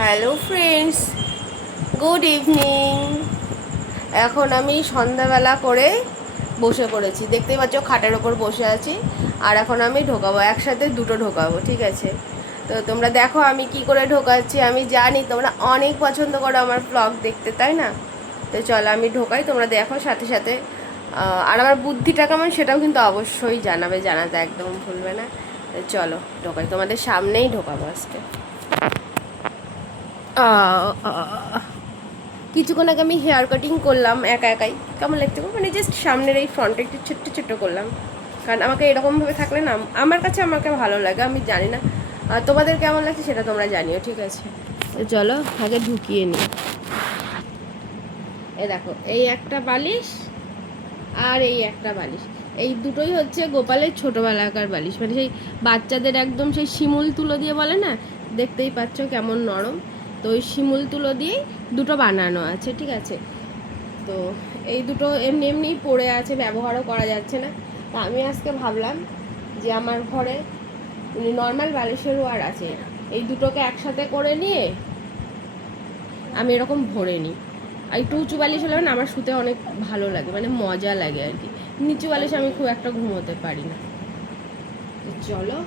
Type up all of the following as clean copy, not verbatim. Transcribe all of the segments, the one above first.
Hello friends, good evening. এখন আমি সন্ধ্যাবেলা করে বসে পড়েছি, দেখতেই পাচ্ছ খাটের ওপর বসে আছি। আর এখন আমি ঢোকাবো, একসাথে দুটো ঢোকাবো, ঠিক আছে? তো তোমরা দেখো আমি কি করে ঢোকাচ্ছি। আমি জানি তোমরা অনেক পছন্দ করো আমার ব্লগ দেখতে, তাই না? তো চলো আমি ঢোকাই, তোমরা দেখো সাথে সাথে। আর আমার বুদ্ধিটা কেমন সেটাও কিন্তু অবশ্যই জানাবে, জানাতে একদম ভুলবে না। তো চলো ঢোকাই, তোমাদের সামনেই ঢোকাবো আজকে। কিছুক্ষণ আগে আমি হেয়ার কাটিং করলাম একা একাই, কেমন লাগছে গো? মানে জাস্ট সামনের এই ফ্রন্টটা একটু ছোট্ট ছোট্ট করলাম, কারণ আমাকে এরকমভাবে থাকলে না আমার কাছে আমাকে ভালো লাগে। আমি জানি না তোমাদের কেমন লাগছে সেটা তোমরা জানিও, ঠিক আছে? তো চলো আগে ঢুকিয়ে নিই। এ দেখো, এই একটা বালিশ আর এই একটা বালিশ, এই দুটোই হচ্ছে গোপালের ছোটোবেলাকার বালিশ, মানে সেই বাচ্চাদের একদম সেই শিমুল তুলো দিয়ে বলে না, দেখতেই পাচ্ছ কেমন নরম। তো ওই শিমুল তুলো দিয়েই দুটো বানানো আছে, ঠিক আছে? তো এই দুটো এমনি এমনি পড়ে আছে, ব্যবহারও করা যাচ্ছে না। তা আমি আজকে ভাবলাম যে আমার ঘরে নর্মাল বালিশের ওয়ার আছে, এই দুটোকে একসাথে করে নিয়ে আমি এরকম ভরে নিই। আর একটু উঁচু বালিশ হলে না আমার শুতে অনেক ভালো লাগে, মানে মজা লাগে আর কি। নিচু বালিশ আমি খুব একটা ঘুমোতে পারি না। চলো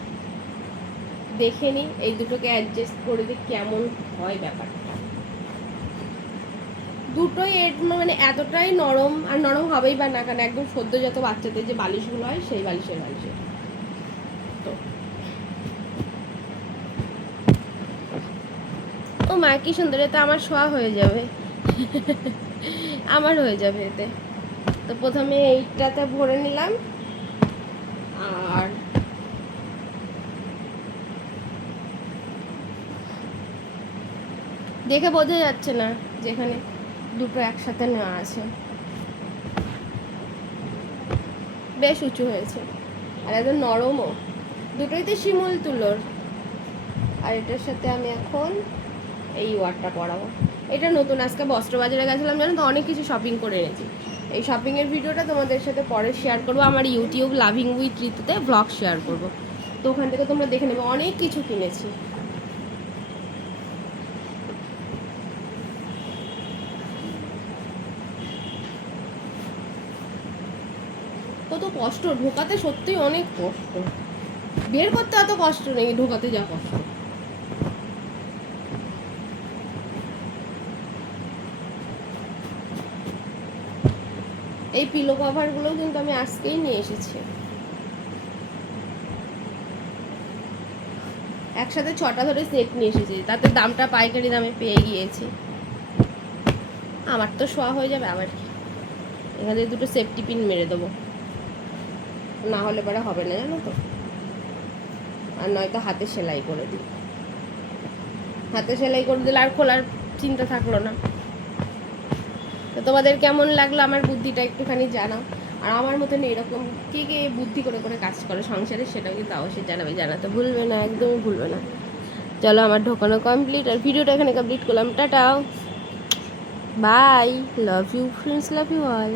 দেখে নিই এই দুটোকে অ্যাডজাস্ট করে দিই কেমন হয় ব্যাপারটা। দুটোই মানে এতটাই নরম, আর নরম হবেই বা না, কারণ একদম সদ্যজাত বাচ্চাদের যে বালিশগুলো হয় সেই বালিশের। তো ও মা কি সুন্দর, এতে আমার শোয়া হয়ে যাবে। আমার হয়ে যাবে এতে। তো প্রথমে এইটাতে ভরে নিলাম, আর দেখে বোঝা যাচ্ছে না যেখানে দুটো একসাথে নেওয়া আছে। বেশ উঁচু হয়েছে আর একদম নরমও, দুটোই তো শিমুল তুলোর। আর এটার সাথে আমি এখন এই ওয়ারটা পরাবো। এটা নতুন, আজকে বস্ত্রবাজারে গেছিলাম, জানো তো, অনেক কিছু শপিং করে এনেছি। এই শপিংয়ের ভিডিওটা তোমাদের সাথে পরে শেয়ার করবো, আমার ইউটিউব লাভিং উইথ ঋতুতে ব্লগ শেয়ার করবো। তো ওখান থেকে তোমরা দেখে নেবে, অনেক কিছু কিনেছি। কত কষ্ট ঢোকাতে, সত্যি অনেক কষ্ট। বের করতে অত কষ্ট নেই, ঢোকাতে যা কষ্ট। এই পিলো কভারগুলো কিন্তু আমি আজকেই নিয়ে এসেছি। একসাথে 6টা ধরে সেট নিয়ে এসেছি, তাতে দামটা পাইকারি দামে পেয়ে গিয়েছি। আমার তো শোয়া হয়ে যাবে, আবার কি, এখানে দুটো সেফটি পিন মেরে দেবো, না হলে পরে হবে না, জানো তো। আর নয়তো হাতে সেলাই করে দিই, হাতে সেলাই করে দিলে আর খোলার চিন্তা থাকলো না। তো তোমাদের কেমন লাগলো আমার বুদ্ধিটা একটুখানি জানাও। আর আমার মতন এরকম কে কে বুদ্ধি করে করে কাজ করে সংসারে, সেটাও কিন্তু অবশ্যই জানাবে, জানাতে ভুলবে না, একদমই ভুলবে না। চলো আমার ঢোকানো কমপ্লিট, আর ভিডিওটা এখানে কমপ্লিট করলাম। Tata, bye, love you friends, love you all.